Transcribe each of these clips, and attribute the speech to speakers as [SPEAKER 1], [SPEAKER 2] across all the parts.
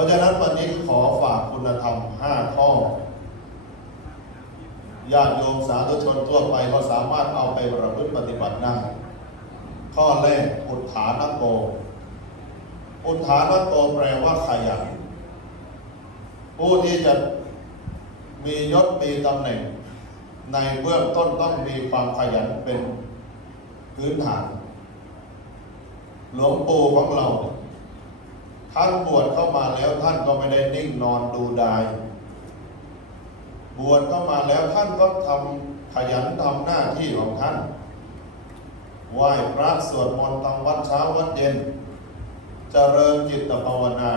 [SPEAKER 1] ราะฉะนั้นวันนี้ขอฝากคุณธรรมห้าข้อญาติโยมสาธุชนทั่วไปก็สามารถเอาไปประพฤติปฏิบัติได้ ข้อแรกอุทานโก อุทานโกแปลว่าขยัน ผู้ที่จะมียศมีตำแหน่ง ในเบื้องต้นต้องมีความขยันเป็นพื้นฐาน หลวงปู่ของเรา ท่านบวชเข้ามาแล้วท่านก็ไม่ได้นิ่งนอนดูดาย บวชเข้ามาแล้วท่านก็ทำขยันทำหน้าที่ของท่าน ไหว้พระสวดมนต์ทำวัดเช้าวัดเย็นเจริญจิตภาวนา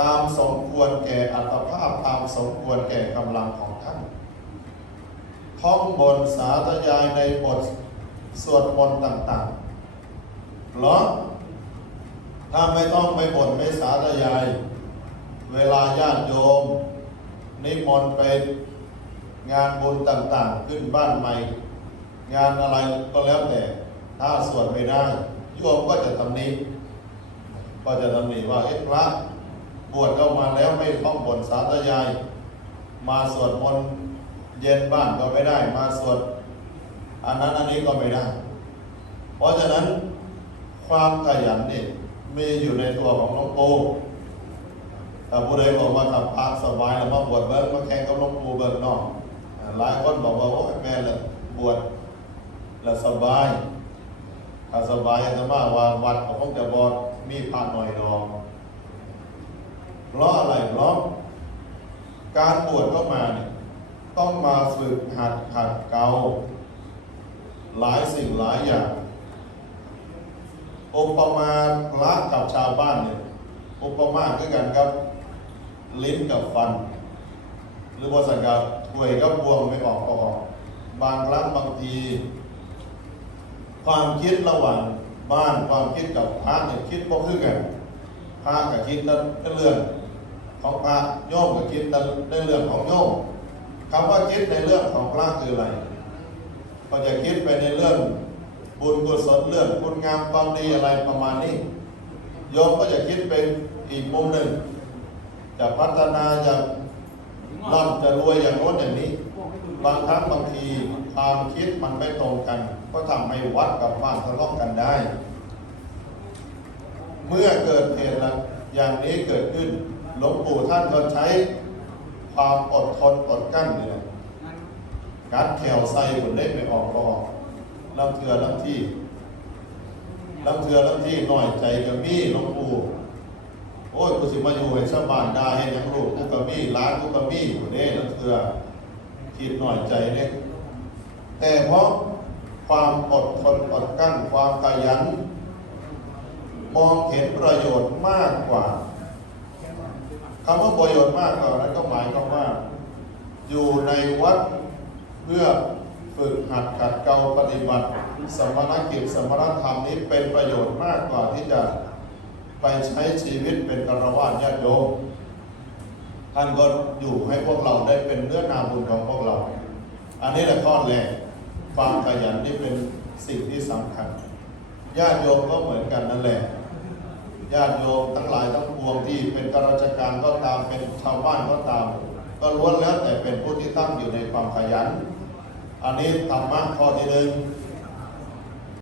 [SPEAKER 1] ตามสมควรแก่อัตภาพตามสมควรแก่กำลังของท่านท่องบนสาธยายในบทสวดมนต์ต่างๆเพราะ ถ้าไม่ต้องไปบ่นไม่สาธยาย เวลาญาติโยม นิมนต์ไปงานบุญต่างๆ ขึ้นบ้านใหม่ งานอะไรก็แล้วแต่ ถ้าสวดไม่ได้โยมก็จะตำหนิก็จะตำหนิว่าเอ๊ะพระบวชเข้ามาแล้วไม่ต้องบ่นสาธยาย มาสวดมนต์เย็นบ้านก็ไม่ได้ มาสวดอันนั้นอันนี้ก็ไม่ได้ เพราะฉะนั้นความขยันนี่ มีอยู่ในตัวของหลวงปู่ถ้าผู้ใดบอกว่าทำพักสบายแล้วมาบวชเบิ้งมาแข่งกับหลวงปู่เบิ้งนอกหลายคนบอกว่าโอ้ยแม่ละบวชแล้วสบายถ้าสบายจะมาว่าวัดก็คงจะบอดมีพระหน่อยดอกเพราะอะไรเพราะการบวชเข้ามาเนี่ยต้องมาฝึกหัดขัดเกาหลายสิ่งหลายอย่าง อุปมาพระกับชาวบ้านเนี่ยอุปมาคือกันครับ ลิ้นกับฟัน หรือว่าสังกัดถวยกับบวงไม่ออกก็ออกบางครั้งบางที ความคิดระหว่างบ้านความคิดกับพระเนี่ยคิดบ่คือกันพระกับคิดแต่เรื่องของพระโยมกับคิดแต่ในเรื่องของโยมคำว่าคิดในเรื่องของพระคืออะไรก็จะคิดไปในเรื่อง บุญกุศลเรื่องคุณงามความดีอะไรประมาณนี้โยมก็จะคิดเป็นอีกมุมหนึ่งจะพัฒนาจะร่ำจะรวยอย่างโน้นอย่างนี้ บางครั้งบางทีความคิดมันไม่ตรงกัน ก็ทำให้วัดกับบ้านทะเลาะกันได้ เมื่อเกิดเหตุอย่างนี้เกิดขึ้นหลวงปู่ท่านก็ใช้ความอดทนอดกั้นเนี่ยกัดแขวใส่ผลเล็กไม่ออกก็ออก ลำเทือลำที่ลำเทือลำที่หน่อยใจกับมีหลวงปู่โอ้ยกูสิมาอยู่ให้สบานได้ให้ยังลูกกูกับมีร้านกูกับมีอยู่เด้ลำเทือคิดหน่อยใจเนี่ยแต่เพราะความอดทนอดกั้นความขยัน มองเห็นประโยชน์มากกว่าคำว่าประโยชน์มากกว่านั้นก็หมายความว่า อยู่ในวัดเพื่อ ฝึกหัดขัดเกลาปฏิบัติสมณกิจสมณธรรมนี้เป็นประโยชน์มากกว่าที่จะไปใช้ชีวิตเป็นกรวาญาติโยมท่านก็อยู่ให้พวกเราได้เป็นเนื้อนาบุญของพวกเรา อันนี้แหละข้อแรกความขยันที่เป็นสิ่งที่สำคัญญาติโยมก็เหมือนกันนั่นแหละญาติโยมทั้งหลายทั้งปวงที่เป็นข้าราชการก็ตามเป็นชาวบ้านก็ตาม ก็ล้วนแล้วแต่เป็นผู้ที่ตั้งอยู่ในความขยัน อันนี้ธรรมะข้อที่หนึ่ง